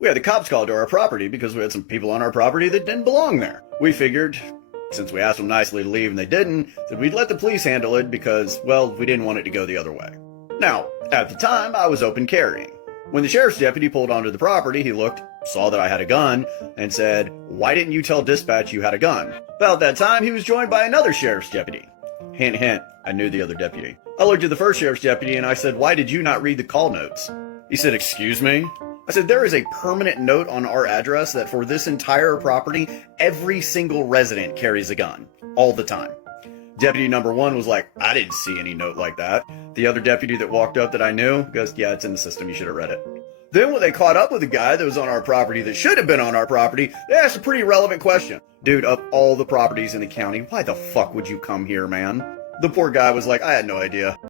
We had the cops called to our property because we had some people on our property that didn't belong there. We figured, since we asked them nicely to leave and they didn't, that we'd let the police handle it because, well, we didn't want it to go the other way. Now, at the time, I was open carrying. When the sheriff's deputy pulled onto the property, he looked, saw that I had a gun, and said, "Why didn't you tell dispatch you had a gun?" About that time, he was joined by another sheriff's deputy. Hint, hint, I knew the other deputy. I looked at the first sheriff's deputy and I said, "Why did you not read the call notes?" He said, "Excuse me?" I said, "There is a permanent note on our address that for this entire property, every single resident carries a gun. All the time." Deputy number one was like, "I didn't see any note like that." The other deputy that walked up that I knew goes, "Yeah, it's in the system. You should have read it." Then when they caught up with the guy that was on our property that should have been on our property, they asked a pretty relevant question. "Dude, of all the properties in the county, why the fuck would you come here, man?" The poor guy was like, "I had no idea."